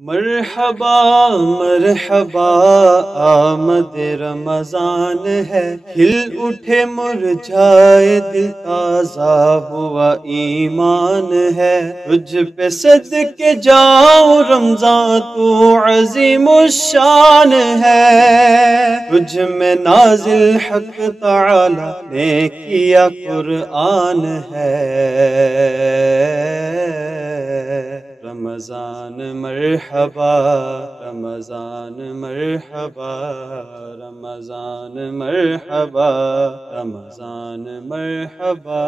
مرحبا مرحبا آمد رمضان ہے، کھل اٹھے مرجھائے دل، تازہ ہوا ایمان ہے۔ تجھ پہ صدقے جاؤں رمضان، تو عظیم الشان ہے۔ تجھ میں نازل حق تعالی نے کیا قرآن ہے۔ رمضان مرحبا رمضان مرحبا رمضان مرحبا رمضان مرحبا۔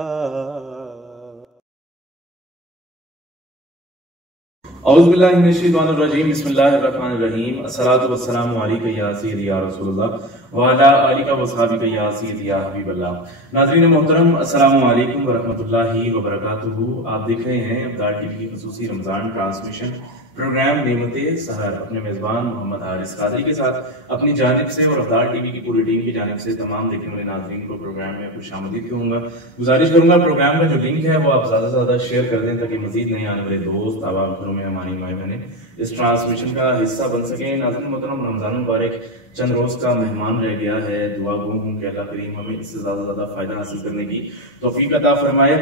اعوذ باللہ من الشیطان الرجیم، بسم اللہ الرحمن الرحیم۔ الصلاۃ والسلام علیکہ یا سیدی یا رسول اللہ وعلی آلہ وصحبہ یا سیدی یا حبیب اللہ۔ ناظرین محترم، السلام علیکم ورحمۃ اللہ وبرکاتہ۔ آپ دیکھ رہے ہیں ابدال ٹی وی کی خصوصی رمضان ٹرانسمیشن پروگرام نعمت سحر، اپنے میزبان محمد حارث قادری کے ساتھ اپنی جانب سے اور ابدال ٹی وی کی پوری ٹیم کی جانب سے تمام دیکھنے والے ناظرین کو پروگرام میں خوش آمدید کہوں گا۔ گزارش کروں گا پروگرام کا جو لنک ہے وہ آپ زیادہ سے زیادہ شیئر کر دیں تاکہ مزید نئے آنے والے دوست احباب گھروں میں ہماری مائیں بہنیں اس ٹرانسمیشن کا حصہ بن سکیں۔ ناظرین محترم، رمضان مبارک چند روز کا مہمان رہ گیا ہے، دعا گو ہوں کہ اللہ کریم ہمیں اس سے زیادہ سے زیادہ فائدہ حاصل کرنے کی توفیق عطا فرمائے۔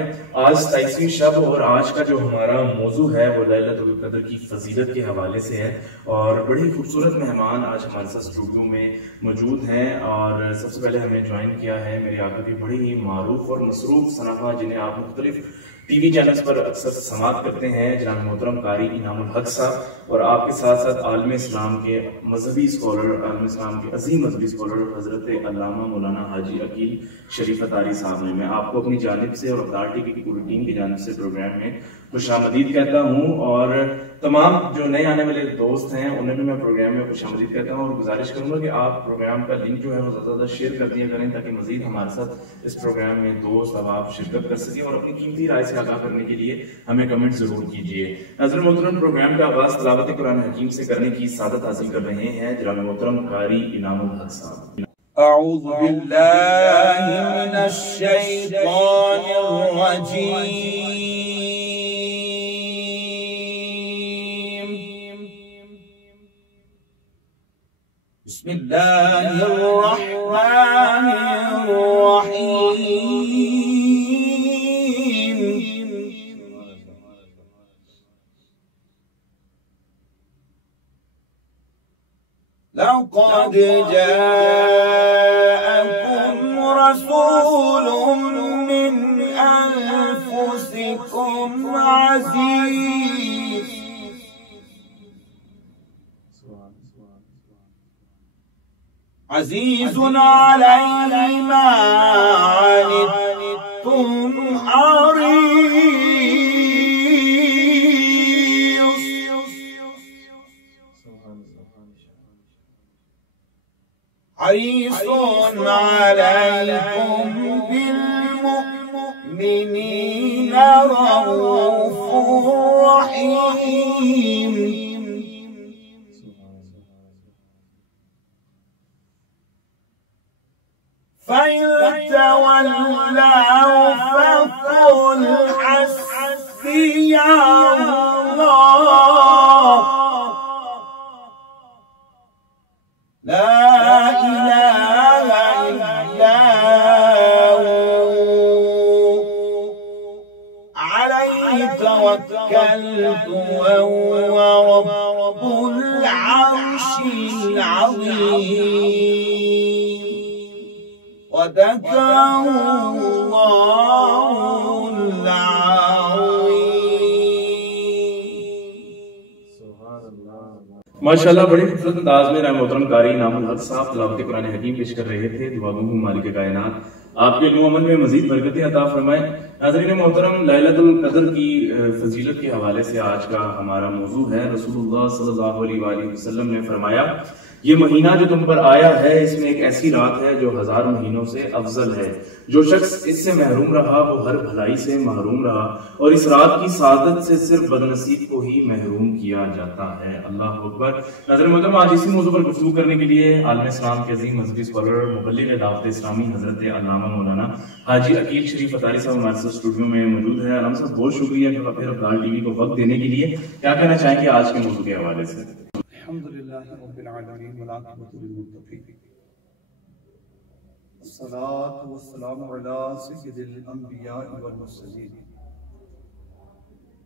آج 27ویں شب اور آج کا جو ہمارا موضوع ہے وہ لیلۃ القدر کی فضیلت کے حوالے سے ہے، اور بڑی خوبصورت مہمان آج ہمارے ساتھ اسٹوڈیو میں موجود ہیں۔ اور سب سے پہلے ہمیں جوائن کیا ہے میرے آقا کی بڑی ہی معروف اور مصروف صنفہ، جنہیں آپ مختلف ٹی وی چینلز پر اکثر سماعت کرتے ہیں، جناب محترم قاری انعام الحق صاحب، اور آپ کے ساتھ ساتھ عالم اسلام کے مذہبی اسکالر، عالم اسلام کے عظیم مذہبی اسکالر حضرت علامہ مولانا حاجی عقیل شریف اتاری صاحب نے۔ میں آپ کو اپنی جانب سے اور ابدال ٹی وی کی پوری ٹیم کی جانب سے پروگرام میں خوش آمدید کہتا ہوں، اور تمام جو نئے آنے والے دوست ہیں انہیں بھی میں پروگرام میں خوش آمدید کہتا ہوں، اور گزارش کروں گا کہ آپ پروگرام کا لنک جو ہے وہ زیادہ سے زیادہ شیئر کر دیا کریں تاکہ مزید ہمارے ساتھ اس پروگرام میں دوست احباب شرکت کر سکیں، اور اپنی قیمتی رائے سے آگاہ کرنے کے لیے ہمیں کمنٹ ضرور کیجیے۔ ناظرین محترم، پروگرام کا آغاز تلاوت قرآن حکیم سے کرنے کی سعادت حاصل کر رہے ہیں جناب محترم قاری انعام الحق صاحب۔ اعوذ باللہ من الشیطان الرجیم، بسم اللہ الرحمن الرحیم۔ لقد جاءكم رسول من أنفسكم عزيز عليه ما عنتم حريص عليكم بالمؤمنين رؤوف رحيم۔ فإن تولوا فقل حسبي الله لا إله إلا هو عليه توكلت وهو رب العرش العظيم صدق الله العظيم۔ ماشاءاللہ بڑی خوبصورت انداز میں محترم قاری انعام الحق صاحب تلاوت قرآن حکیم پیش کر رہے تھے۔ دعا گو ہوں مالک کائنات آپ کے علم و عمل میں مزید برکتیں عطا فرمائے۔ ناظرین محترم، لیلۃ القدر کی فضیلت کے حوالے سے آج کا ہمارا موضوع ہے۔ رسول اللہ صلی اللہ علیہ وآلہ وسلم نے فرمایا یہ مہینہ جو تم پر آیا ہے اس میں ایک ایسی رات ہے جو 1000 مہینوں سے افضل ہے. جو شخص اس سے محروم رہا وہ ہر بھلائی سے محروم رہا، اور اس رات کی سعادت سے صرف بدنصیب کو ہی محروم کیا جاتا ہے. اللہ اکبر. ناظرین محترم، آج اسی موضوع پر گفتگو کرنے کے لیے عالم اسلام کے عظیم مذہبی اسکالر، مبلغ دعوت اسلامی حضرت علامہ مولانا حاجی عقیل شریف اتاری صاحب ہمارے ساتھ اسٹوڈیو میں موجود ہے. علامہ صاحب بہت شکریہ کہ پھر ابدال ٹی وی کو وقت دینے کے لیے. کیا کہنا چاہیں گے آج کے موضوع کے حوالے سے؟ الحمدللہ رب العالمین والعاقبۃ للمتقین، الصلاۃ والسلام علی سید الانبیاء والمرسلین،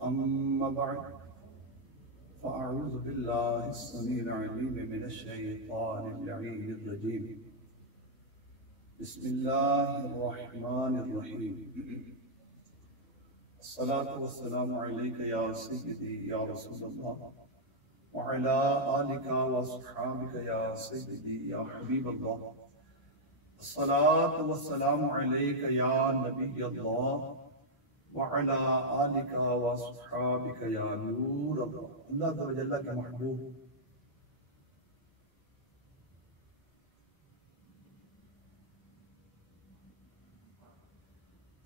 اما بعد فاعوذ باللہ السمیع العلیم من الشیطان اللعین الرجیم، بسم اللہ الرحمن الرحیم. الصلاۃ والسلام علیک یا سیدی یا رسول اللہ وعلى آلك وصحابك يا سيدي يا حبيب الله. الصلاة والسلام عليك يا نبي الله وعلى آلك وصحابك يا نور الله. اللہ عز و جل کے محبوب،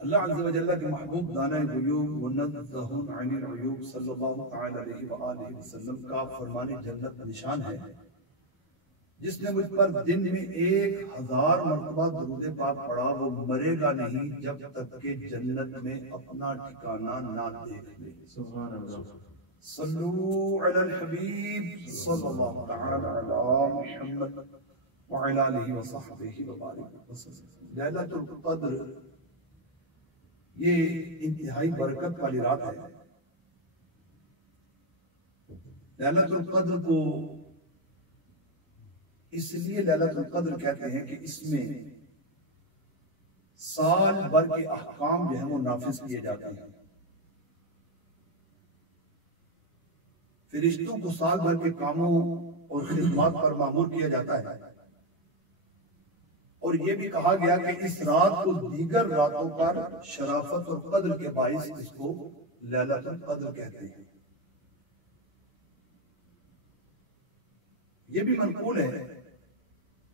اللہ عز و جل کے محبوب دانہ غیوب منزہ عن العیوب صلی اللہ تعالی علیہ وآلہ وسلم کا فرمان جنت نشان ہے جس نے مجھ پر دن میں 1000 مرتبہ درود پاک پڑھا وہ مرے گا نہیں جب تک کہ جنت میں اپنا ٹھکانہ نہ دیکھ لے. سبحان اللہ. صلو علی الحبیب صلی اللہ تعالی علی محمد وعلی آلہ وصحبہ وبارک وسلم. لیلۃ القدر یہ انتہائی برکت والی رات ہے. لیلۃ القدر کو اس لیے لیلۃ القدر کہتے ہیں کہ اس میں سال بھر کے احکام جو ہیں وہ نافذ کیے جاتے ہیں. فرشتوں کو سال بھر کے کاموں اور خدمات پر مامور کیا جاتا ہے، اور یہ بھی کہا گیا کہ اس رات کو دیگر راتوں پر شرافت اور قدر کے باعث اس کو لیلۃ القدر کہتے ہیں. یہ بھی منقول ہے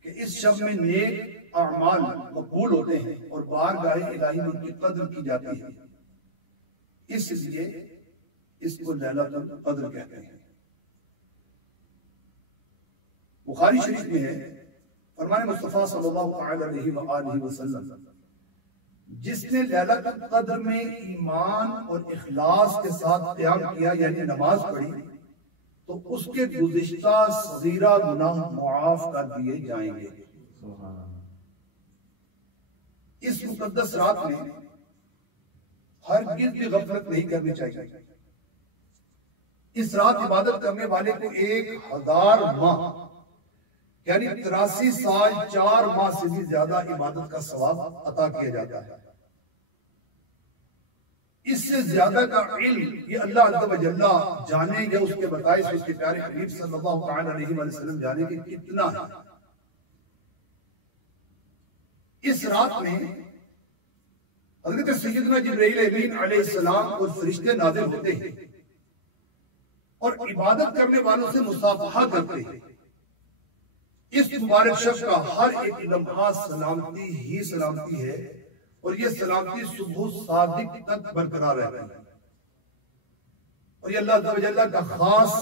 کہ اس شب میں نیک اعمال مقبول ہوتے ہیں اور بارگاہ الہی میں ان کی قدر کی جاتی ہے، اس لیے اس کو لیلۃ القدر کہتے ہیں. بخاری شریف میں ہے فرمان مصطفیٰ صلی اللہ تعالی علیہ وآلہ وسلم، جس نے لیلۃ القدر میں ایمان اور اخلاص کے ساتھ قیام کیا یعنی نماز پڑھی تو اس کے گزشتہ صغیرہ گناہ معاف کر دیے جائیں گے. اس مقدس رات میں ہرگز بھی غفلت نہیں کرنی چاہیے. اس رات عبادت کرنے والے کو 1000 ماہ یعنی 83 سال 4 ماہ سے بھی زیادہ عبادت کا ثواب عطا کیا جاتا ہے. اس سے زیادہ کا علم یہ اللہ عز و جل جانے یا اس کے بتائے سے اس کے پیارے حبیب صلی اللہ تعالی علیہ وسلم جانے کہ کتنا ہے. اس رات میں حضرت سیدنا جبرائیل امین علیہ السلام اور فرشتے نازل ہوتے ہیں اور عبادت کرنے والوں سے مصافحہ کرتے ہیں. اس مبارک شب کا ہر ایک لمحہ سلامتی ہی سلامتی ہے اور یہ سلامتی صبح صادق تک برقرار رہتی ہے. اور یہ اللہ عز و جل کا خاص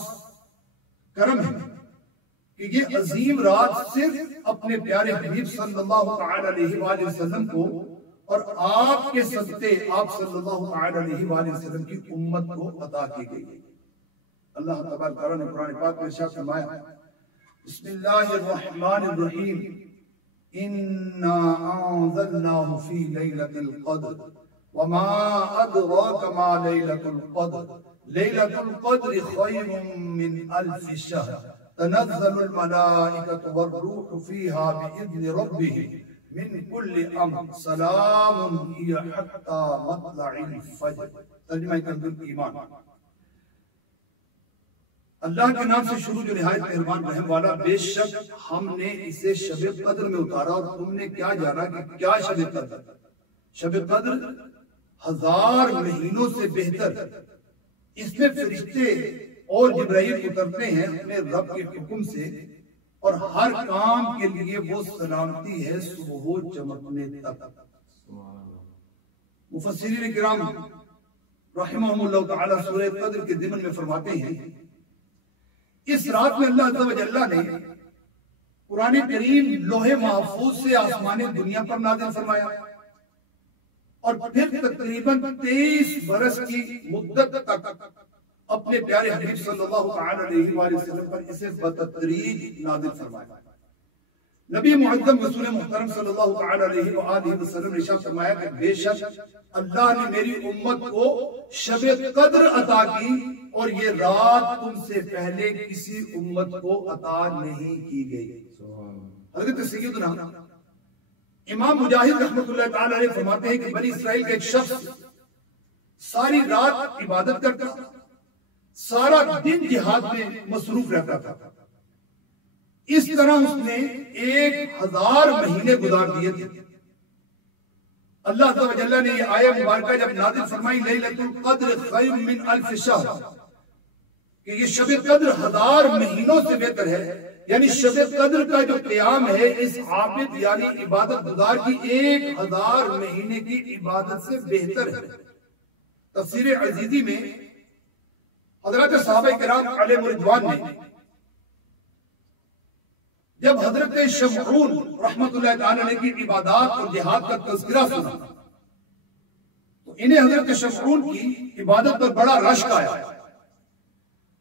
کرم ہے کہ یہ عظیم رات صرف اپنے پیارے حبیب صلی اللہ تعالی علیہ وآلہ وسلم کو اور آپ کے صدقے آپ صلی اللہ تعالی علیہ وآلہ وسلم کی امت کو عطا کی گئی. اللہ تبارک و تعالی نے قرآن پاک میں ارشاد فرمایا بسم اللہ الرحمن الرحیم انا انزلناه في ليلة القدر وما ادراك ما ليلة القدر ليلة القدر خير من 1000 شهر تنزل الملائكة والروح فيها بإذن ربهم من كل امر سلام هي حتى مطلع الفجر. ترجمہ کنز ایمان. اللہ کے نام سے شروع جو نہایت مہربان رحم والا، بے شک ہم نے اسے شب قدر میں اتارا اور تم نے کیا جانا کہ کیا شب قدر. شب قدر 1000 مہینوں سے بہتر. اس میں فرشتے اور جبرائیل اترتے ہیں اپنے رب کے حکم سے اور ہر کام کے لیے وہ سلامتی ہے صبح چمکنے تک۔ مفسرین کرام رحمہم اللہ تعالی سورہ قدر کے ضمن میں فرماتے ہیں اس رات میں اللہ عز و جل نے قرآن کریم لوح محفوظ سے آسمان دنیا پر نازل فرمایا، اور پھر تقریباً 23 برس کی مدت تک اپنے پیارے حبیب صلی اللہ علیہ وآلہ وسلم پر اسے بتدریج نازل فرمایا۔ نبی معظم رسول محترم صلی اللہ علیہ وآلہ وسلم نے ارشاد فرمایا کہ بے شک اللہ نے میری امت کو شب قدر عطا کی، اور یہ رات تم سے پہلے کسی امت کو عطا نہیں کی گئی۔ حضرت سیدنا امام مجاہد رحمۃ اللہ تعالی علیہ فرماتے ہیں کہ بنی اسرائیل کا ایک شخص ساری رات عبادت کرتا، سارا دن جہاد میں مصروف رہتا تھا، اس طرح اس نے 1000 مہینے گزار دیے تھے۔ اللہ عز و جل نے یہ آیہ مبارکہ جب نازل فرمائی لیلۃ القدر خیر من الف شہر، کہ یہ شب قدر 1000 مہینوں سے بہتر ہے، یعنی شب قدر کا جو قیام ہے اس عابد یعنی عبادت گزار کی 1000 مہینے کی عبادت سے بہتر ہے۔ تفسیر عزیزی میں حضرت صحابہ کرام علیہ رضوان نے جب حضرت شمعون رحمت اللہ تعالی علیہ کی عبادات اور جہاد کا تذکرہ سنا تو انہیں حضرت شمعون کی عبادت پر بڑا رشک آیا،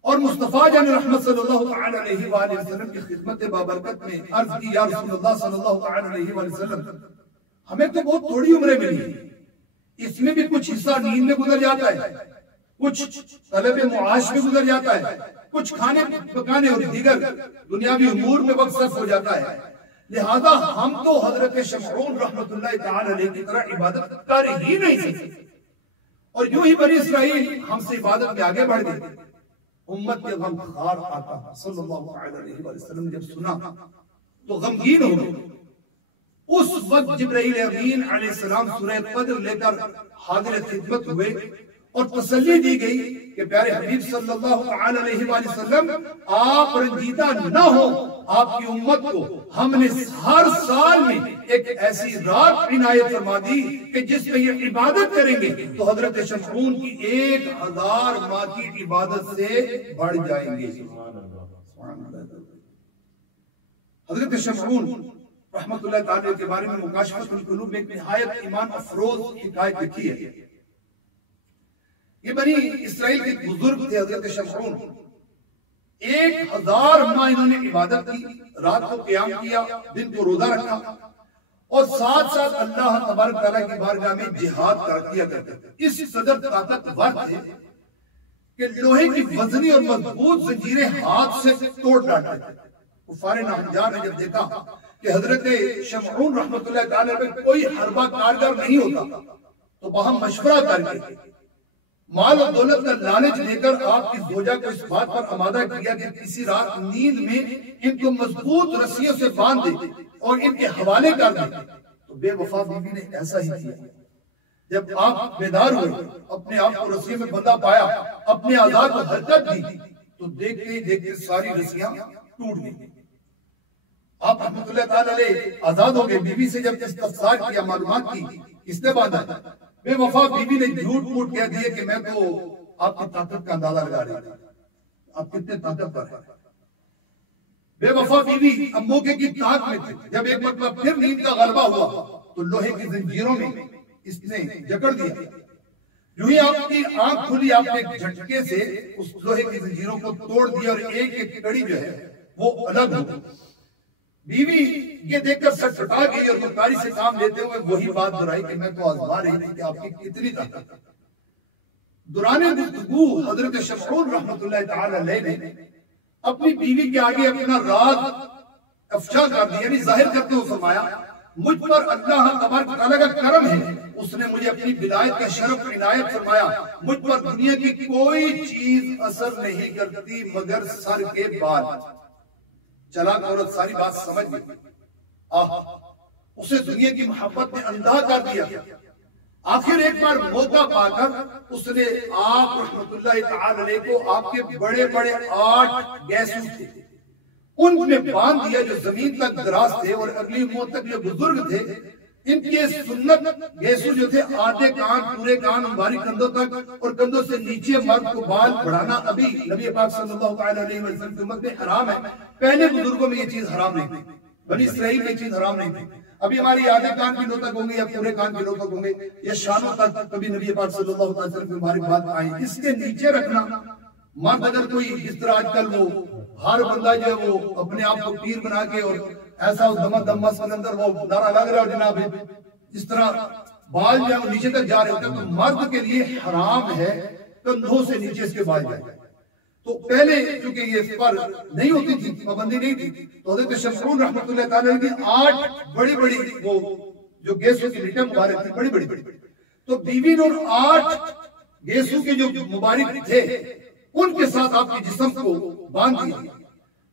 اور مصطفیٰ جان رحمت صلی اللہ تعالی علیہ وآلہ وسلم کی خدمت بابرکت میں عرض کی یا رسول اللہ صلی اللہ تعالی علیہ وآلہ وسلم، ہمیں تو بہت تھوڑی عمریں ملی ہیں، اس میں بھی کچھ حصہ نیند میں گزر جاتا ہے، کچھ طلب معاش میں گزر جاتا ہے، کچھ کھانے پکانے اور دیگر دنیاوی امور میں وقت صرف ہو جاتا ہے، لہذا ہم تو حضرت شمعون رحمت اللہ تعالی علیہ کی طرح عبادت کر ہی نہیں سکتے۔ اور یوں ہی بنی اسرائیل ہم سے عبادت میں آگے بڑھ گئے۔ امت کے غمخوار آقا صلی اللہ علیہ وسلم جب سنا تو غمگین ہو گئے۔ اس وقت جبرائیل امین علیہ السلام سورہ قدر لے کر حاضر خدمت ہوئے، اور تسلی دی گئی کہ پیارے حبیب صلی اللہ علیہ وآلہ وسلم آپ رنجیدہ نہ ہو، آپ کی امت کو ہم نے ہر سال میں ایک ایسی رات عنایت فرما دی کہ جس میں یہ عبادت کریں گے تو حضرت شمعون کی 1000 ماہ کی عبادت سے بڑھ جائیں گے۔ حضرت شمعون رحمت اللہ تعالی کے بارے میں مکاشفۃ القلوب میں ایک نہایت ایمان افروز حکایت لکھی ہے۔ یہ بنی اسرائیل کے بزرگ تھے حضرت شمعون، 1000 ماہ انہوں نے عبادت کی، رات کو قیام کیا، دن کو روزہ رکھا، اور ساتھ ساتھ اللہ تبارک تعالیٰ کی بارگاہ میں جہاد کیا کرتے تھے۔ اس قدر طاقتور تھے کہ لوہے کی وزنی اور مضبوط زنجیریں ہاتھ سے توڑ ڈالتے تھے۔ کفار ناہنجار نے جب دیکھا کہ حضرت شمعون رحمت اللہ تعالیٰ پر کوئی حربہ کارگر نہیں ہوتا تو وہاں مشورہ کر کے مال و دولت کا لالچ لے کر آپ کی زوجہ کو اس بات پر آمادہ کیا کہ کسی رات نیند میں ان کو مضبوط رسیوں سے باندھ دے اور ان کے حوالے کر دے۔ تو بے وفا بیوی نے ایسا ہی کیا۔ جب آپ بیدار ہوئے، اپنے آپ کو رسیوں میں بندہ پایا، اپنے اعضاء کو حرکت دی تو دیکھتے ہی دیکھتے ساری رسیاں ٹوٹ گئی۔ آپ رحمت اللہ تعالی علیہ آزاد ہو گئے۔ بیوی سے جب استفسار کیا، معلومات کی، کس نے باندھا؟ بے وفا بیوی نے جھوٹ موٹ کہہ دیا کہ میں تو آپ کی طاقت کا اندازہ لگا رہی تھی، آپ کتنے طاقتور ہیں۔ بے وفا بیوی اب موقع کی طاق میں تھی۔ جب ایک مرتبہ پھر نیند کا غلبہ ہوا تو لوہے کی زنجیروں میں اس نے جکڑ دیا۔ جو ہی آپ کی آنکھ کھلی، آپ نے ایک جھٹکے سے اس لوہے کی زنجیروں کو توڑ دیا اور ایک ایک کڑی جو ہے وہ الگ ہو گئی۔ بیوی یہ دیکھ کر سر پھٹا گئی اور مکاری سے کام لیتے ہوئے وہی بات دہرائی کہ میں تو آزما رہی تھی کہ آپ کی کتنی طاقت ہے۔ دوران گفتگو حضرت شمعون رحمت اللہ تعالی علیہ نے اپنی بیوی کے آگے اپنا راز افشا کر دیا، یعنی ظاہر کرتے ہوئے فرمایا مجھ پر اللہ تبارک تعالیٰ کا کرم ہے، اس نے مجھے اپنی ولایت کا شرف عنایت فرمایا، مجھ پر دنیا کی کوئی چیز اثر نہیں کرتی مگر سر کے بال۔ چلاک عورت ساری بات سمجھ گئی، اسے دنیا کی محبت نے اندھا کر دیا۔ آخر ایک بار موقع پا کر اس نے آپ رحمت اللہ تعالی علیہ کو، آپ کے بڑے بڑے 8 گیسو تھے، ان نے باندھ دیا جو زمین تک دراز تھے اور اگلی امت تک جو بزرگ تھے ان کے سنت گیسو جو تھے آدھے کان پورے کان ہماری کندھوں تک اور کندھوں سے نیچے مرد کو بال بڑھانا ابھی نبی پاک صلی اللہ علیہ وسلم کی امت میں حرام ہے. پہلے بزرگوں میں یہ چیز حرام نہیں تھی, بنی اسرائیل میں یہ چیز حرام نہیں تھی. ابھی ہماری آدھے کان کلو تک ہوں گے یا پورے کان کلو تک ہوں گے یا شانوں تک کبھی نبی پاک صلی اللہ علیہ وسلم کی ہماری بات آئی. اس کے نیچے رکھنا مرد اگر کوئی اس طرح آج کل وہ ہر بندہ جو ہے وہ اپنے آپ کو پیر بنا کے اور ایسا دمس کے اندر وہ نعرہ لگ رہا ہے جناب اس طرح بال جو ہے وہ نیچے تک جا رہے ہوتے ہیں تو مرد کے لیے حرام ہے کندھوں سے نیچے اس کے بال جائے. تو پہلے چونکہ یہ اس پر نہیں ہوتی تھی, پابندی نہیں تھی, تو حضرت شمعون رحمۃ اللہ تعالیٰ کی 8 بڑی بڑی وہ جو گیسوں کی لٹیں مبارک تھی بڑی بڑی, تو بیوی نے 8 گیسوں کے جو مبارک تھے ان کے ساتھ آپ کے جسم کو باندھ دیا.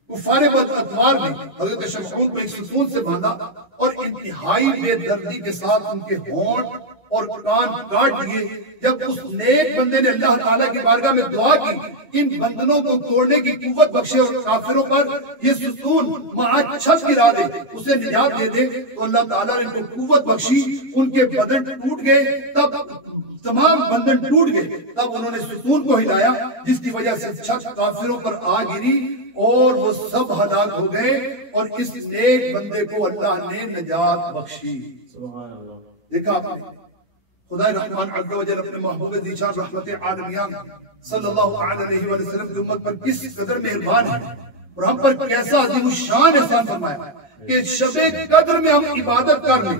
کفار اتوار نے حضرت شمعون کو ایک ستون سے باندھا اور انتہائی بے دردی کے ساتھ ان کے ہونٹ اور کان کاٹ دیے. جب اس نیک بندے نے اللہ تعالیٰ کی بارگاہ میں دعا کی ان بندنوں کو توڑنے کی قوت بخشے اور کافروں پر یہ ستون مہا چھت گرا دے, اسے نجات دے دے, تو اللہ تعالیٰ نے ان کو قوت بخشی, ان کے بدن ٹوٹ گئے, تب تمام بندن ٹوٹ گئے, تب انہوں نے ستون کو ہلایا جس کی وجہ سے چھت کافروں پر آ گری اور وہ سب ہلاک ہو گئے اور اس نیک بندے کو اللہ نے نجات بخشی. دیکھا آپ نے خدا رحمان عز و جل اپنے محبوب ذیشان رحمت عالمیان صلی اللہ علیہ وسلم کی امت پر کس قدر مہربان ہے اور ہم پر کیسا عظیم الشان احسان فرمایا کہ شب قدر میں ہم عبادت کر لیں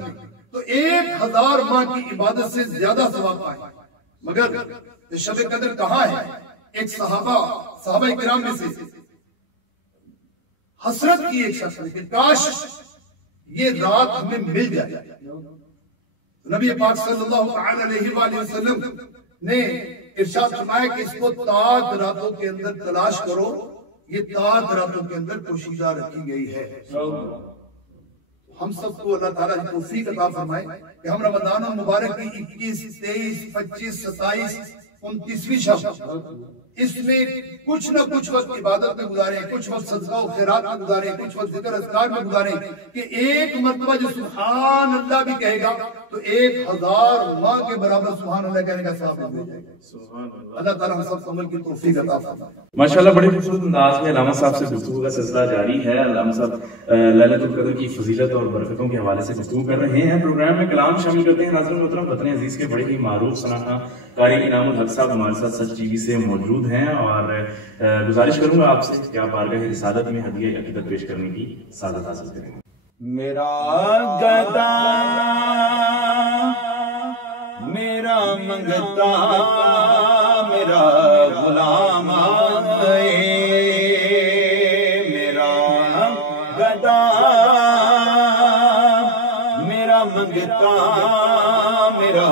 تو 1000 ماہ کی عبادت سے زیادہ ثواب پائیں. مگر شب قدر کہاں ہے؟ ایک صحابہ کرام میں سے حسرت کی ایک شخص کہ کاش یہ رات ہمیں مل جائے. نبی پاک صلی اللہ علیہ وآلہ وسلم نے ارشاد فرمایا کہ اس کو تاج راتوں کے اندر تلاش کرو, یہ تاج راتوں کے اندر پوشیدہ رکھی گئی ہے. ہم سب کو اللہ تعالیٰ توفیق عطا فرمائے کہ ہم رمضان المبارک کی 21, 23, 25, 27, 29ویں شب اس میں کچھ نہ کچھ وقت عبادت میں گزاریں, کچھ وقت صدقہ و خیرات میں گزاریں, کچھ وقت ذکر اذکار میں گزاریں کہ ایک مرتبہ جو سبحان اللہ بھی کہے گا تو 1000 ماہ کے برابر سبحان اللہ کہنے کا ثواب مل جائے گا. اللہ تعالیٰ ہم سب کو عمل کی توفیق عطا فرمائے. ماشاءاللہ بڑے خوبصورت انداز میں علامہ صاحب سے گفتگو کا سلسلہ جاری ہے. علامہ صاحب لیلۃ القدر کی فضیلت اور برکتوں کے حوالے سے گفتگو کر رہے ہیں. پروگرام میں کلام شامل کرتے ہیں. ناظرین محترم وطن عزیز کے بڑے ہی معروف سنانا قاری انعام الحق صاحب ہمارے ساتھ سچ ٹی وی سے موجود ہیں اور گزارش کروں گا آپ سے کہ آپ بارگاہ رسالت میں ہدیہ عقیدت پیش کرنے کی سعادت حاصل کریں. میرا گدا میرا منگتا میرا غلام میرا گدا میرا منگتا میرا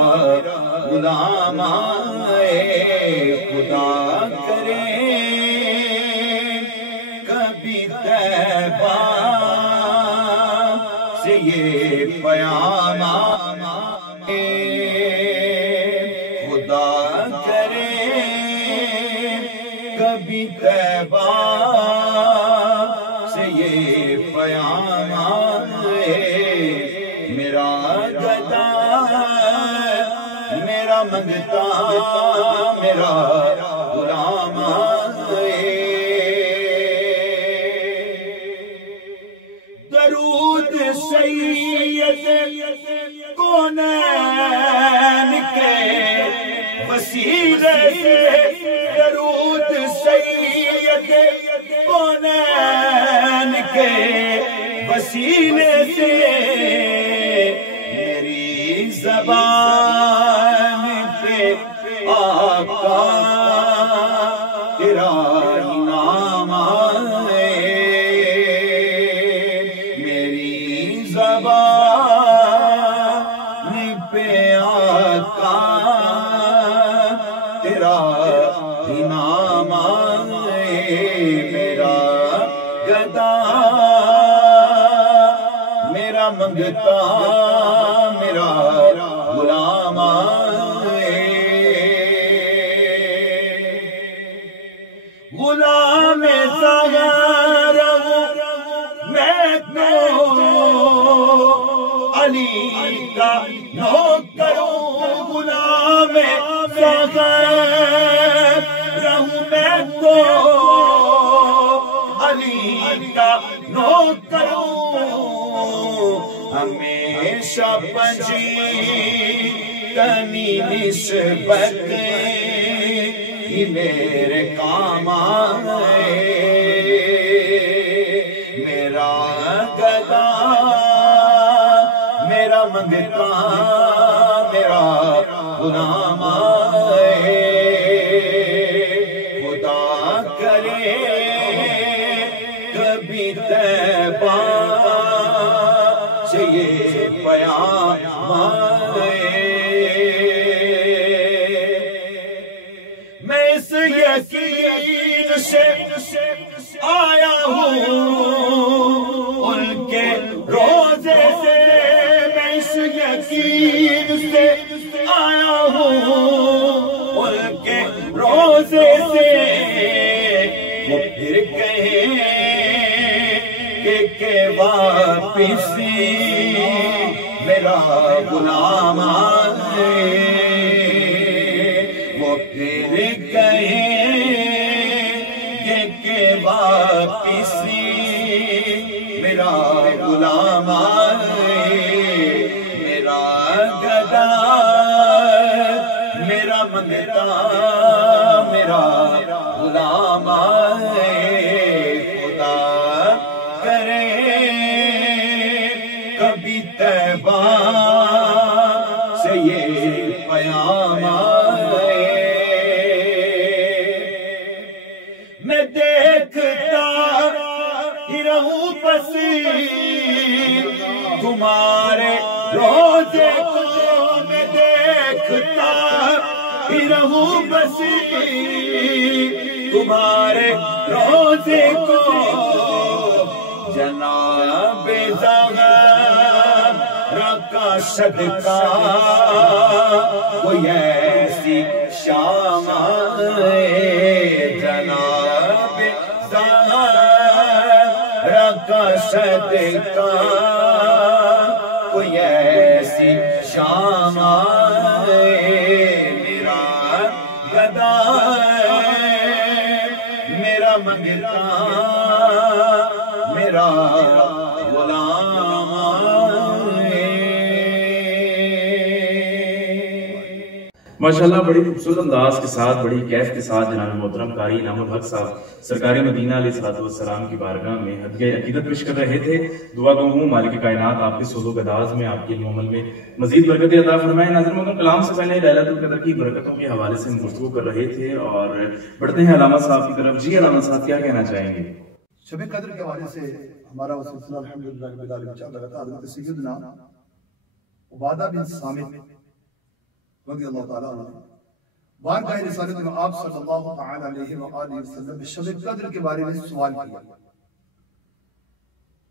غلام خدا کرے کبھی طیبہ سے یہ پیام خدا کرے کبھی طیبہ سے یہ پیام میرا گدا میرا منگتا میرا غلام درود سید کونین کے وسیلے سے درود سید کونین کے وسیلے سے میری زبان پہ آقا تیرا نام آئے میری زبان پہ آقا تیرا نام آئے میرا گدا میرا منگتا میرا غلام غلام سغر علی کا نوکر غلام فقر رہوں میں تو علی کا نوکر ہمیشہ بجی کنی نسبت ہی میرے کام آئے میرا گدا میرا منگتا میرا غلام آئے خدا کرے کبھی طیبہ سے یہ پیام آئے میں اس یقین سے آیا ہوں ان کے روزے سے میں اس یقین سے آیا ہوں ان کے روزے سے وہ پھر کہیں کہ واپسی میرا غلام آئے وہ پھر کہیں کہ واپسی میرا غلام آئے میرا گدا میرا منگتا میرا غلام آئے خدا کرے کبھی طیبہ سے یہ پیام آئے میں دیکھتا ہی رہوں بس تمہارے روزے کو میں دیکھتا ہی رہوں بس تمہارے روزے کو جناب زہرا کا صدقہ کوئی ایسی شام آئے جناب زہرا کا صدقہ کوئی ایسی شام آئے میرا گدا میرا منگتا میرا غلام ماشاءاللہ بڑی خوبصورت انداز کے ساتھ بڑی کیف کے ساتھ جناب محترم قاری انعام الحق صاحب سرکار مدینہ علیہ السلام کی بارگاہ میں ہدیہ عقیدت پیش کر رہے تھے دعا گو ہوں مالک کائنات آپ کے سود و گداز میں آپ کے علم و عمل میں مزید برکت عطا فرمائے ناظرین محترم کلام سے پہلے لیلۃ القدر کی برکتوں کے حوالے سے ہم گفتگو کر رہے تھے اور بڑھتے ہیں علامہ صاحب کی طرف جی علامہ صاحب کیا کہنا چاہیں گے شب قدر کے حوالے سے ہمارا سلسلہ الحمدللہ رب العالمین چل رہا تھا حضرت سیدنا عبادہ بن صامت رضی اللہ تعالیٰ عنہ بارگاہ رسالت میں آپ صلی اللہ تعالیٰ علیہ وآلہ وسلم نے شب قدر کے بارے میں سوال کیا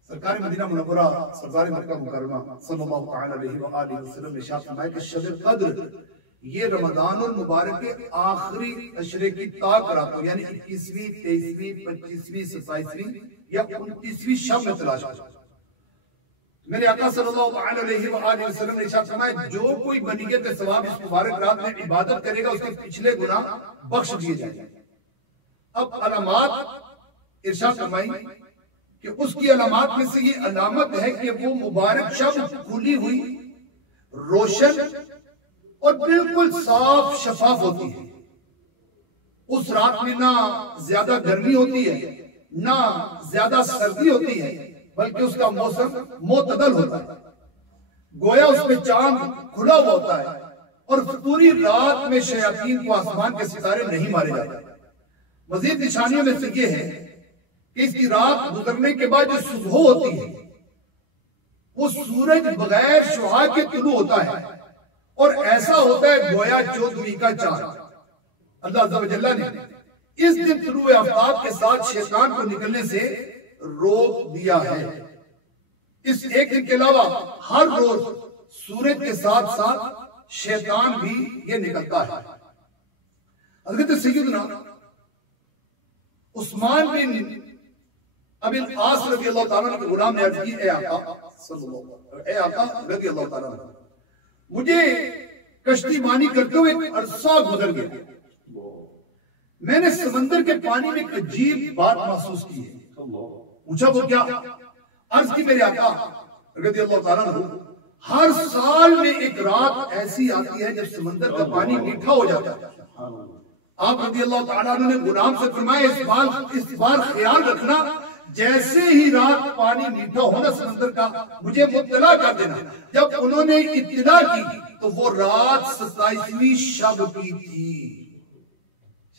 سرکار مدینہ منورہ سرکار مکہ مکرمہ صلی اللہ تعالیٰ علیہ وآلہ وسلم نے ارشاد فرمایا کہ شب قدر یہ رمضان المبارک کے آخری عشرے کی طاق راتوں یعنی 21ویں 23ویں 25ویں 27ویں یا 29ویں شب میں تلاش کرو میرے آقا صلی اللہ علیہ وآلہ وسلم نے ارشاد فرمایا جو کوئی بنیت ثواب اس مبارک رات میں عبادت کرے گا اس کے پچھلے گناہ بخش دیے جائیں گے اب علامات ارشاد فرمائی کہ اس کی علامات میں سے یہ علامت ہے کہ وہ مبارک شب کھلی ہوئی روشن اور بالکل صاف شفاف ہوتی ہے اس رات میں نہ زیادہ گرمی ہوتی ہے نہ زیادہ سردی ہوتی ہے بلکہ اس کا موسم معتدل ہوتا ہے گویا اس میں چاند کھلا ہوا ہوتا ہے اور پوری رات میں شیاطین کو آسمان کے ستارے نہیں مارے جاتے مزید نشانیوں میں سے یہ ہے کہ اس کی رات گزرنے کے بعد جو صبح ہوتی ہے وہ سورج بغیر شعاع کے طلوع ہوتا ہے اور ایسا ہوتا ہے گویا 14ویں کا چاند اللہ عز و جل نے اس دن طلوع آفتاب کے ساتھ شیطان کو نکلنے سے روک دیا ہے اس ایک دن کے علاوہ ہر روز سورج کے ساتھ ساتھ شیطان بھی یہ نکلتا ہے حضرت سیدنا عثمان بن اب العاص رضی اللہ تعالیٰ کے غلام نے عرض کی اے آقا رضی اللہ تعالیٰ مجھے کشتی مانی کرتے ہوئے ایک عرصہ گزر گیا، میں نے سمندر کے پانی میں ایک عجیب بات محسوس کی ہے۔ پوچھا وہ کیا؟ عرض کی میرے آقا رضی اللہ تعالیٰ عنہ ہر سال میں ایک رات ایسی آتی ہے جب سمندر کا پانی میٹھا ہو جاتا ہے۔ آپ رضی اللہ تعالیٰ عنہ نے غلام سے فرمایا اس بار خیال رکھنا جیسے ہی رات پانی میٹھا ہونا سمندر کا مجھے مطلع کر دینا۔ جب انہوں نے اطلاع کی تو وہ رات 27ویں شب کی تھی،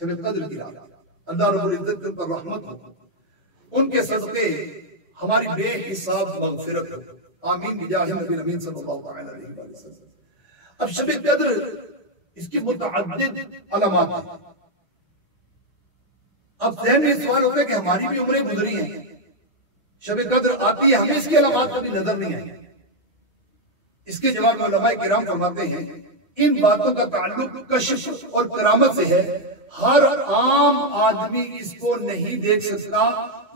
شب قدر کی رات۔ اللہ رب العزت پر رحمت ہو، ان کے صدقے ہماری بے حساب مغفرت ہو، آمین بجاہ نبی امین صلی اللہ علیہ وسلم۔ اب شب قدر اس کی متعدد علامات ہیں۔ اب ذہن میں سوال ہوتا ہے کہ ہماری بھی عمریں گزری ہیں، شب قدر آتی ہے، ہمیں اس کی علامات کبھی نظر نہیں آئی۔ اس کے جواب میں علماء کرام فرماتے ہیں ان باتوں کا تعلق کشف اور کرامت سے ہے، ہر عام آدمی اس کو نہیں دیکھ سکتا،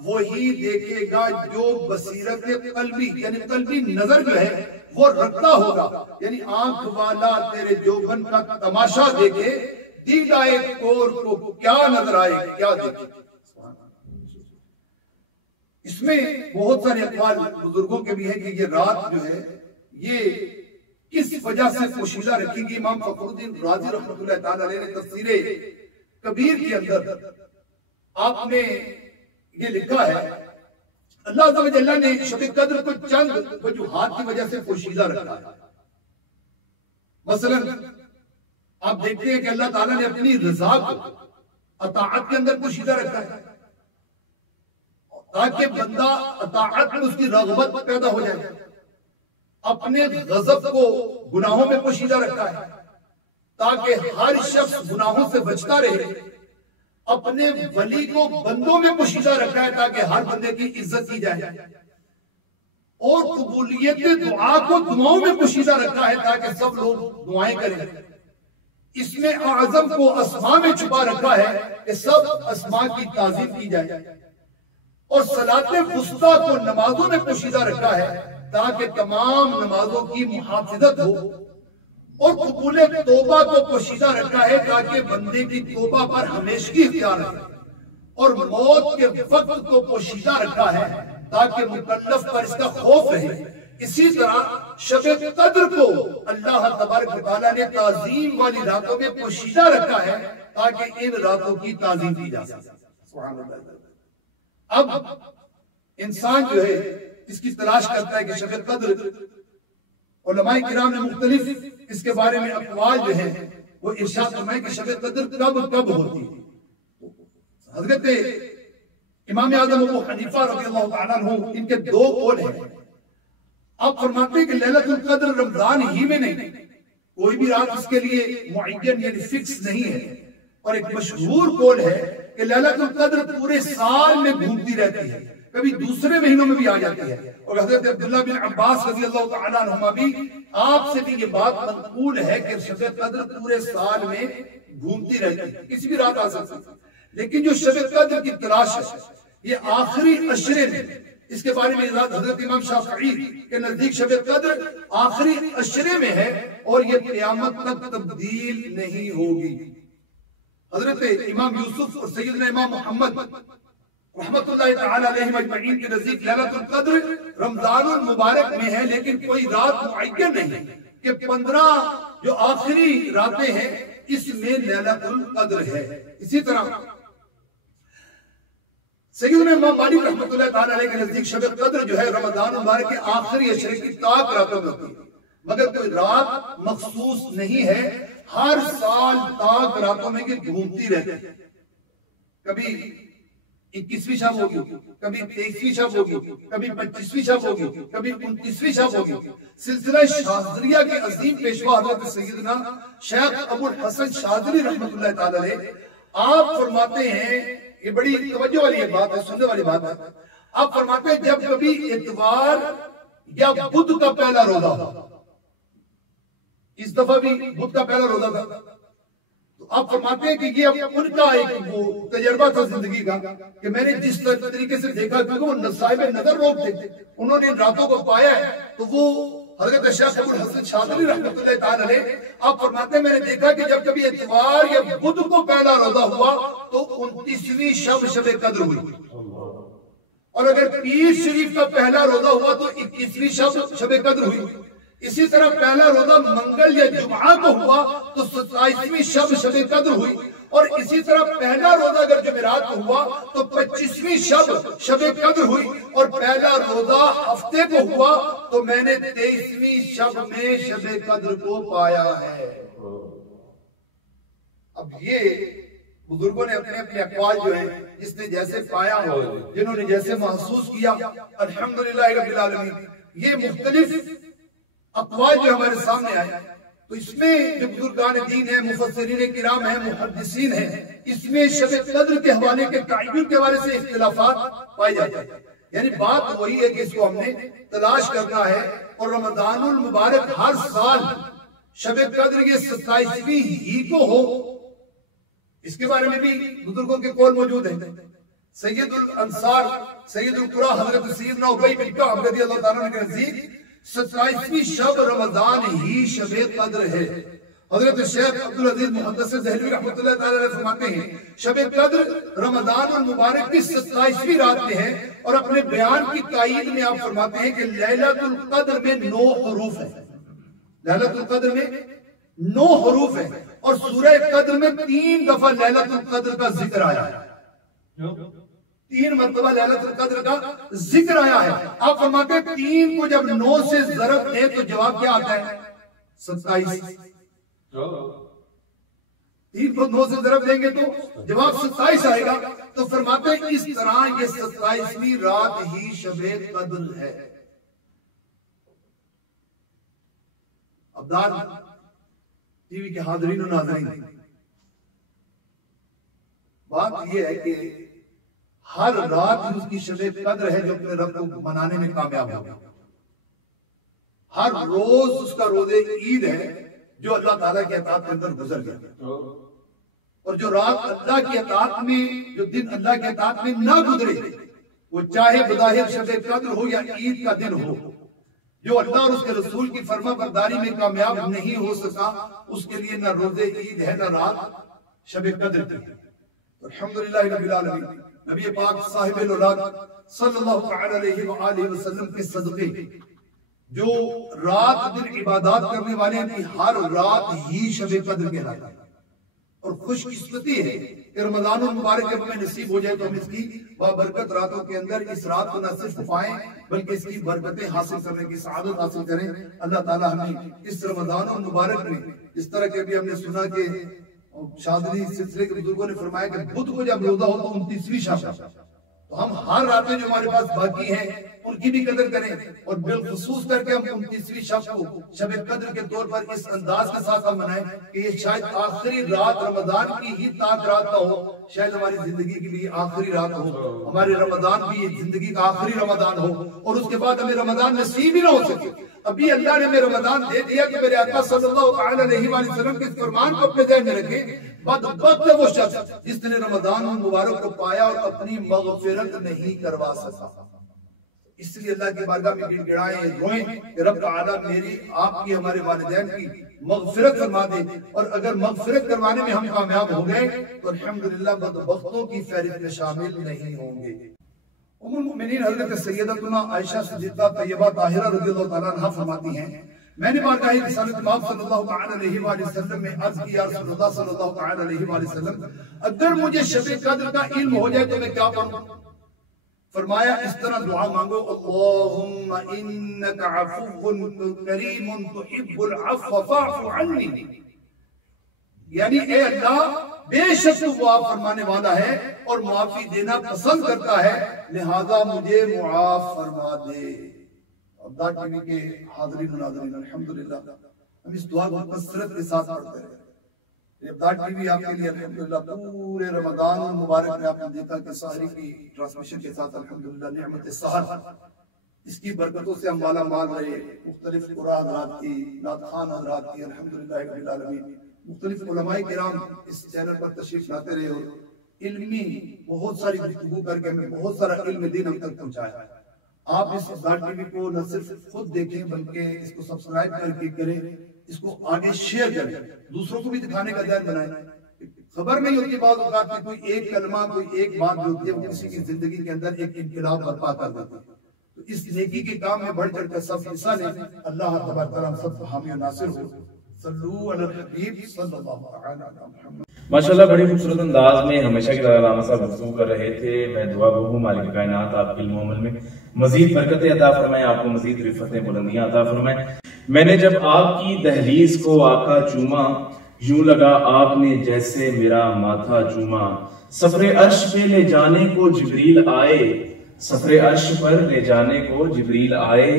وہی دیکھے گا جو بصیرت قلبی یعنی قلبی نظر جو ہے وہ رکھتا ہوگا، یعنی آنکھ والا تیرے جوبن کا تماشا دیکھے، دیدائے کور کو کیا نظر آئے کیا دیکھے۔ اس میں بہت سارے اقوال بزرگوں کے بھی ہیں کہ یہ رات جو ہے یہ کس وجہ سے پوشیدہ رکھی گئی۔ امام فخر الدین رازی رحمۃ اللہ تعالی علیہ نے تفسیر کبیر کے اندر آپ نے یہ لکھا ہے اللہ عز و جل نے شب قدر کو چند وجوہات کی وجہ سے پوشیدہ رکھا ہے۔ مثلا آپ دیکھتے ہیں کہ اللہ تعالیٰ نے اپنی رضا کو اطاعت کے اندر پوشیدہ رکھا ہے تاکہ بندہ اطاعت میں اس کی رغبت پیدا ہو جائے۔ اپنے غضب کو گناہوں میں پوشیدہ رکھا ہے تاکہ ہر شخص گناہوں سے بچتا رہے۔ اپنے ولی کو بندوں میں پوشیدہ رکھا ہے تاکہ ہر بندے کی عزت کی جائے، اور قبولیت دعا کو دعاؤں میں پوشیدہ رکھا ہے تاکہ سب لوگ دعائیں کریں۔ اس میں اعظم کو اسماء میں چھپا رکھا ہے کہ سب اسماء کی تعظیم کی جائے، اور صلاۃ وسطیٰ کو نمازوں میں پوشیدہ رکھا ہے تاکہ تمام نمازوں کی محافظت ہو، اور قبول توبہ کو پوشیدہ رکھا ہے تاکہ بندے کی توبہ پر ہمیشگی اختیار ہے، اور موت کے وقت کو پوشیدہ رکھا ہے تاکہ مکلف پر اس کا خوف رہے۔ اسی طرح شب قدر کو اللہ تبارک و تعالیٰ نے تعظیم والی راتوں میں پوشیدہ رکھا ہے تاکہ ان راتوں کی تعظیم کی جا سکے۔ سبحان اللہ۔ اب انسان جو ہے اس کی تلاش کرتا ہے کہ شب قدر، علماء کرام نے مختلف اس کے بارے میں اقوال جو ہیں وہ ارشاد فرمائے کہ شب قدر کب ہوتی ہے۔ حضرت امام اعظم ابو حنیفہ رضی اللہ تعالیٰ عنہ ان کے دو قول ہیں۔ آپ فرماتے ہیں کہ لیلۃ القدر رمضان ہی میں نہیں، کوئی بھی رات اس کے لیے معین یعنی فکس نہیں ہے، اور ایک مشہور قول ہے کہ لیلۃ القدر پورے سال میں گھومتی رہتی ہے، کبھی دوسرے مہینوں میں بھی آ جاتی ہے۔ اور حضرت عبداللہ بن عباس رضی اللہ تعالیٰ عنہما بھی آپ سے بھی یہ بات منقول ہے کہ شب قدر پورے سال میں گھومتی رہتی ہے، کسی بھی رات آ سکتی ہے، لیکن جو شب قدر کی تلاش ہے یہ آخری عشرے میں، اس کے بارے میں حضرت امام شافعی کے نزدیک شب قدر آخری عشرے میں ہے اور یہ قیامت تک تبدیل نہیں ہوگی۔ حضرت امام یوسف اور سیدنا امام محمد رحمت اللہ تعالی علیہ مجمعین کے نزدیک لیلۃ القدر رمضان المبارک میں ہے، لیکن کوئی رات معین نہیں کہ 15 جو آخری راتیں ہیں اس میں لیلۃ القدر ہے۔ اسی طرح سیدنا امام مالک رحمت اللہ تعالی علیہ کے نزدیک شب قدر جو ہے رمضان المبارک کے آخری عشرے کی طاق راتوں میں ہوتی ہے، مگر کوئی رات مخصوص نہیں ہے، ہر سال طاق راتوں میں گھومتی رہتی ہے۔ کبھی 21ویں شب ہوگی، کبھی 23ویں شب ہوگی، کبھی 25ویں شب ہوگی، کبھی 29ویں شب ہوگی۔ سلسلہ شاذلیہ کے عظیم پیشوا حضرت سیدنا شیخ ابو الحسن شاذلی رحمت اللہ تعالی علیہ آپ فرماتے ہیں، یہ بڑی توجہ والی ایک بات ہے، سننے والی بات ہے، آپ فرماتے ہیں جب کبھی اتوار یا بدھ کا پہلا روزہ ہو، اس دفعہ بھی بدھ کا پہلا روزہ تھا، تو تو آپ فرماتے ہیں کہ یہ ان کا ایک وہ تجربہ تھا زندگی کا کہ میں نے جس طریقے سے دیکھا، کیونکہ وہ نصائب نظر لوگ تھے، انہوں نے ان راتوں کو پایا ہے، تو وہ حضرت شیخ ابو الحسن شاذلی رحمۃ اللہ تعالی علیہ آپ فرماتے ہیں میں نے دیکھا کہ جب کبھی اتوار یا بدھ کو پہلا روزہ ہوا تو 29ویں شب قدر ہوئی، اور اگر پیر شریف کا پہلا روزہ ہوا تو 21ویں شب قدر ہوئی، اسی طرح پہلا روزہ منگل یا جمعہ کو ہوا تو 27ویں شب قدر ہوئی، اور اسی طرح پہلا روزہ اگر جمعرات کو ہوا تو 25ویں شب قدر ہوئی، اور پہلا روزہ ہفتے کو ہوا تو میں نے 23ویں شب میں شب قدر کو پایا ہے۔ اب یہ بزرگوں نے اپنے اپنے اقوال جو ہیں، جس نے جیسے پایا، جنہوں نے جیسے محسوس کیا، الحمدللہ رب العالمین، یہ مختلف اقوال جو ہمارے سامنے آئے، تو اس میں جو بزرگان دین ہیں، مفسرین کرام ہیں، محدثین ہیں، اس میں شب قدر کے حوالے کے تعین کے حوالے سے اختلافات پائے جاتے ہیں۔ یعنی بات وہی ہے کہ اس کو ہم نے تلاش کرنا ہے، اور رمضان المبارک ہر سال شب قدر یہ 27ویں ہی کو ہو، اس کے بارے میں بھی بزرگوں کے قول موجود ہیں۔ سید الانصار سید القرا حضرت سیدنا ابی بن کعب رضی اللہ تعالیٰ عنہ کے نزدیک 27ویں شب رمضان ہی شب قدر ہے۔ حضرت شیخ عبدالعزیز محدث دہلوی رحمۃ اللہ تعالیٰ علیہ فرماتے ہیں شب قدر رمضان المبارک کی 27ویں رات میں ہے، اور اپنے بیان کی تائید میں آپ فرماتے ہیں کہ لیلۃ القدر میں 9 حروف ہیں، لیلۃ القدر میں 9 حروف ہیں، اور سورہ قدر میں 3 دفعہ لیلۃ القدر کا ذکر آیا ہے، 3 مرتبہ لیلۃ القدر کا ذکر آیا ہے۔ آپ فرماتے ہیں 3 کو جب 9 سے ضرب دیں تو جواب کیا آتا ہے؟ 27۔ 3 کو 9 سے ضرب دیں گے تو جواب 27 آئے گا۔ تو فرماتے ہیں اس طرح یہ 27ویں رات ہی شب قدر ہے۔ ابدال ٹی وی کے حاضرین و ناظرین، بات یہ ہے کہ ہر رات اس کی شب قدر ہے جو اپنے رب کو منانے میں کامیاب ہوگا، ہر روز اس کا روز عید ہے جو اللہ تعالیٰ کے اطاعت کے اندر گزر گیا، اور جو رات اللہ کی اطاعت میں، جو دن اللہ کے اطاعت میں نہ گزرے، وہ چاہے بظاہر شب قدر ہو یا عید کا دن ہو، جو اللہ اور اس کے رسول کی فرما برداری میں کامیاب نہیں ہو سکا، اس کے لیے نہ روز عید ہے نہ رات شب قدر کی ہے۔ الحمدللہ رب العالمین، نبی پاک صاحب الولاد صلی اللہ علیہ وآلہ وسلم کے صدقے جو رات دن عبادات کرنے والے ہیں، ہر رات ہی شب قدر کہلاتا ہے، اور خوش قسمتی ہے کہ رمضان المبارک جب ہمیں نصیب ہو جائے تو ہم اس کی بابرکت راتوں کے اندر اس رات کو نہ صرف پائیں بلکہ اس کی برکتیں حاصل کرنے کی سعادت حاصل کریں۔ اللہ تعالی ہمیں اس رمضان المبارک میں، اس طرح کے بھی ہم نے سنا کہ شاذلی سلسلے کے بزرگوں نے فرمایا کہ بدھ کو جب روزہ ہو تو 29ویں شب، تو ہم ہر راتیں جو ہمارے پاس باقی ہیں ان کی بھی قدر کریں، اور بالخصوص کر کے ہم 29ویں شب کو شب قدر کے طور پر اس انداز کے ساتھ ہم منائیں کہ یہ شاید آخری رات رمضان کی ہی تاک رات کا ہو، شاید ہماری زندگی کی بھی آخری رات ہو، ہمارے رمضان بھی زندگی کا آخری رمضان ہو، اور اس کے بعد ہمیں رمضان نصیب ہی نہ ہو سکے۔ ابھی اللہ نے ہمیں رمضان دے دیا کہ میرے آقا صلی اللہ علیہ وآلہ وسلم کے اس فرمان کو اپنے ذہن میں رکھیں، بدبخت ہے وہ شخص جس نے رمضان مبارک کو پایا اور اپنی مغفرت نہیں کروا سکا۔ اس لیے اللہ کی بارگاہ میں گڑ گڑائیں، روئیں کہ رب تعالیٰ میری، آپ کی، ہمارے والدین کی مغفرت فرما دے، اور اگر مغفرت کروانے میں ہم کامیاب ہو گئے تو الحمدللہ بدبختوں کی فہرست میں شامل نہیں ہوں گے۔ ام المؤمنین حضرت سیدتنا عائشہ صدیقہ طیبہ طاہرہ رضی اللہ تعالیٰ عنہ فرماتی ہیں میں نے بارگاہ رسالت مآب صلی اللہ تعالیٰ علیہ وآلہ وسلم میں عرض کی، یا رسول اللہ صلی اللہ تعالیٰ علیہ وآلہ وسلم اگر مجھے شب قدر کا علم ہو جائے تو میں کیا پڑھوں؟ فرمایا اس طرح دعا مانگو، اللہم انک عفو کریم تحب العفو فاعف عنی، یعنی اے اللہ بے شک تو معاف فرمانے والا ہے اور معافی دینا پسند کرتا ہے، لہذا مجھے معاف فرما دے۔ ابدال ٹی وی کے حاضرین و ناظرین، الحمدللہ ہم اس دعا کو کثرت کے ساتھ پڑھتے ہیں۔ ابدال ٹی وی آپ کے لیے الحمدللہ پورے رمضان المبارک میں آپ نے دیکھا کہ سحری کی ٹرانسمیشن کے ساتھ الحمدللہ نعمت سحر، اس کی برکتوں سے ہم مالا مال رہے، مختلف قرآن حضرات کی، نعت خوان حضرات کی، الحمدللہ رب العالمین مختلف علماء کرام اس چینل پر تشریف لاتے رہے اور علمی بہت ساری گفتگو کر کے ہمیں بہت سارا علم دین ہم تک پہنچایا. آپ اس افضال ٹی وی کو نہ صرف خود دیکھیں بلکہ اس کو سبسکرائب کر کے کریں, اس کو آگے شیئر کریں, دوسروں کو بھی دکھانے کا ذہن بنائیں. خبر نہیں ہوتی بعض اوقات میں کوئی ایک کلمہ کوئی ایک بات جو ہوتی ہے وہ کسی کی زندگی کے اندر ایک انقلاب برپا کر دیتا ہے. تو اس نیکی کے کام میں بڑھ چڑھ کر سب حصہ لیں. اللہ تبارک تعالیٰ ہم سب حامی و ناصر ہو. صلو علی الحبیب صلی اللہ تعالی علی محمد. ماشاءاللہ بڑی خوبصورت انداز میں ہمیشہ کی طرح علامہ صاحب گفتگو کر رہے تھے. میں دعا گو ہوں مالک کائنات آپ کے علم و عمل میں مزید برکتیں عطا فرمائے, آپ کو مزید رفعتیں بلندیاں عطا فرمائے. میں نے جب آپ کی دہلیز کو آقا چوما, یوں لگا آپ نے جیسے میرا ماتھا چوما. سفر عرش پہ لے جانے کو جبریل آئے, سفر عرش پر لے جانے کو جبریل آئے,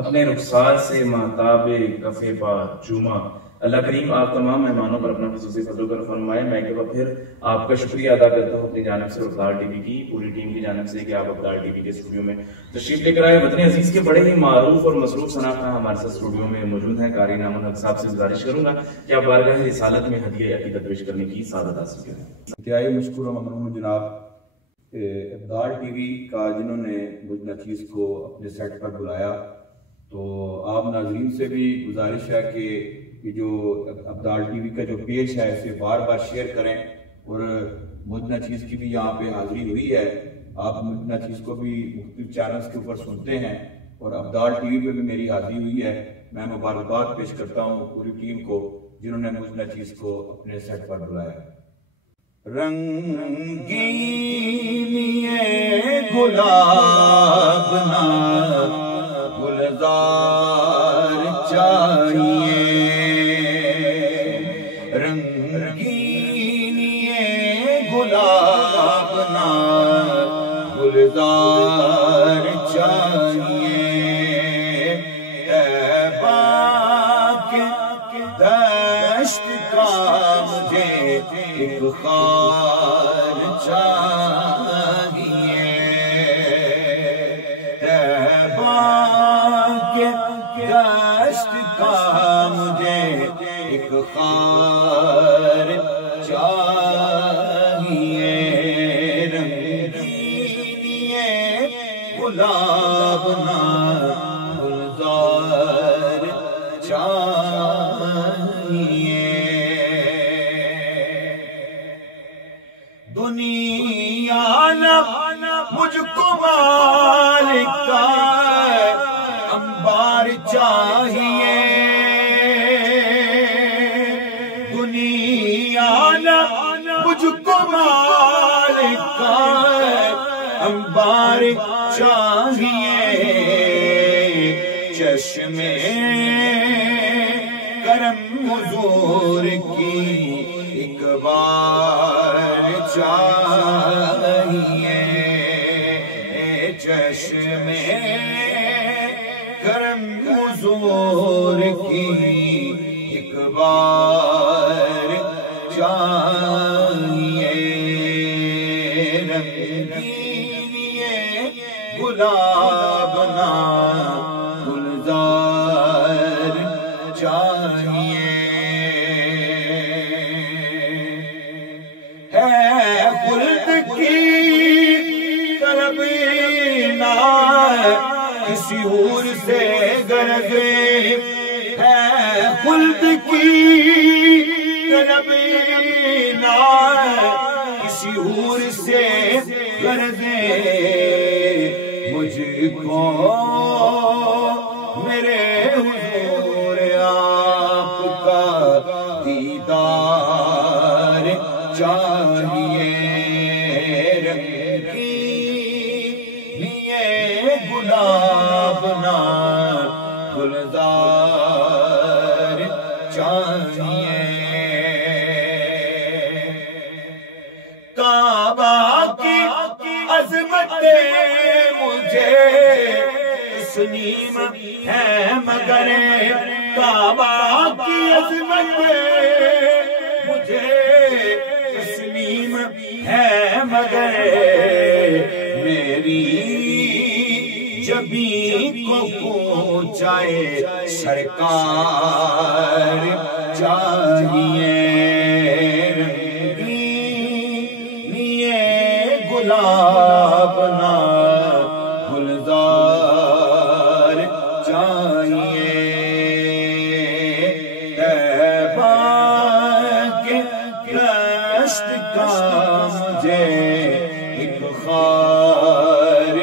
اپنے رخسار سے مہتاب کف پا چوما. اللہ کریم آپ تمام مہمانوں پر اپنا خصوصی فضل و کرم فرمائے. میں ایک بار پھر آپ کا شکریہ ادا کرتا ہوں اپنی جانب سے, افضال ٹی وی کی پوری ٹیم کی جانب سے کہ آپ افضال ٹی وی کے اسٹوڈیو میں تشریف لے کر آئے. وطن عزیز کے بڑے ہی معروف اور مصروف صنعت ہمارے ساتھ اسٹوڈیو میں موجود ہیں. قاری نام الحق صاحب سے گزارش کروں گا کہ آپ بارگاہ رسالت میں ہدیہ عقیدت پیش کرنے کی سعادت حاصل کریں. انتہائی مشکور و ممنون جناب افضال ٹی وی کا جنہوں نے مجھ نچیز کو اپنے سیٹ پر بلایا. تو آپ ناظرین سے بھی گزارش ہے کہ یہ جو افضال ٹی وی کا جو پیج ہے اسے بار بار شیئر کریں, اور مجھ نچیز کی بھی یہاں پہ حاضری ہوئی ہے. آپ مجھ نچیز کو بھی مختلف چینلز کے اوپر سنتے ہیں, اور افضال ٹی وی پہ بھی میری حاضری ہوئی ہے. میں مبارکباد پیش کرتا ہوں پوری ٹیم کو جنہوں نے مجھ نچیز کو اپنے سیٹ پر بلایا. رنگینی گلاب نہ گلزار چاہیے, رنگینی گلاب نہ گلزار چاہیے. طیبہ کے دشت کا مجھے ایک خار چاہیے. طیبہ کے دشت کا مجھے ایک خار چاہیے. رنگینی گلاب نہ گلزار چاہیے. دنیا نہ مجھ کو مالک کا انبار چاہیے. دنیا نہ مجھ کو مالک کا انبار چاہیے. چشمے کرم حضور کی ایک بار چاہیے. چشمے کرم حضور کی ایک بار چاہیے. رنگینی گلاب نہ گلزار چاہیے. ہے خلد کی طلب نہ کسی حور سے غرض, ہے خلد کی طلب نہ کسی حور سے غرض. مجھ کو میرے حضور آپ کا دیدار چاہیے. رنگینی گلاب نہ گلزار چاہیے. کعبہ کی عظمت مجھے تسلیم ہے مگر, کعبہ کی عظمت مجھے تسلیم ہے مگر, میری جبیں کو پہنچائے سرکار چاہیے نیے گلاب نہ گلزار چاہیے طیبہ کے دشت کا مجھے ایک خار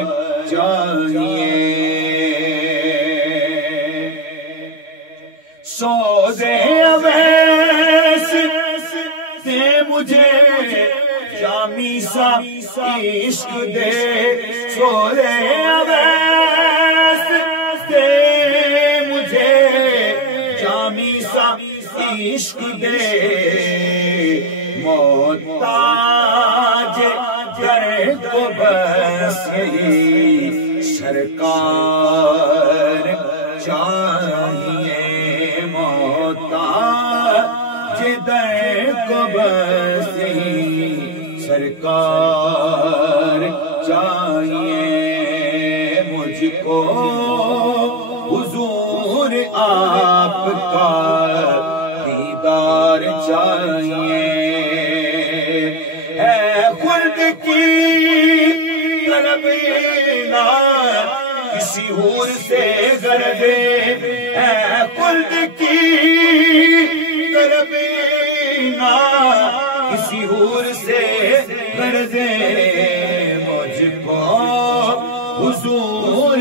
چاہیے سوزے اویس سے مجھے جامی سا عشق دے سوزے اویس سے مجھے جامی سا عشق دے محتاج کر کو بس یہی سرکار چاہیے محتاج در کو بس یہی سرکار چاہیے مجھ کو حضور آپ کا دیدار چاہیے اے خلد کی طلب نہ کسی حور سے غرض اے خلد کی طلب نہ کسی حور سے غرض مجھ کو حضور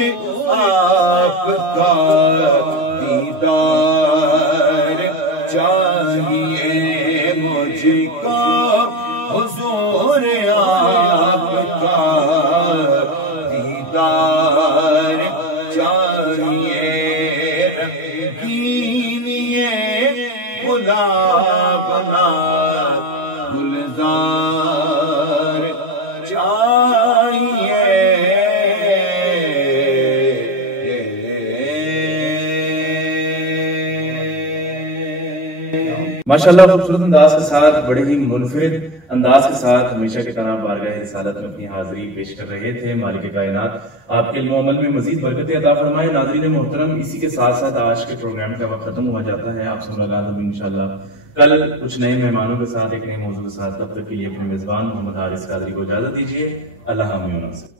آپ کا دیدار چاہیے مجھ کو حضور آپ کا دیدار چاہیے رنگین یہ گلاب نہ گلزار چاہیے ماشاءاللہ خوبصورت انداز کے ساتھ بڑے ہی منفرد انداز کے ساتھ ہمیشہ کی طرح بارگاہ رسالت میں اپنی حاضری پیش کر رہے تھے مالک کائنات آپ کے علم و عمل میں مزید برکت عطا فرمائے ناظرین محترم اسی کے ساتھ ساتھ آج کے پروگرام کا وقت ختم ہوا جاتا ہے آپ سے ملاقات ہوگی انشاءاللہ کل کچھ نئے مہمانوں کے ساتھ ایک نئے موضوع کے ساتھ تب تک کے لیے اپنے میزبان محمد حارث قادری کو اجازت دیجیے اللہ حافظ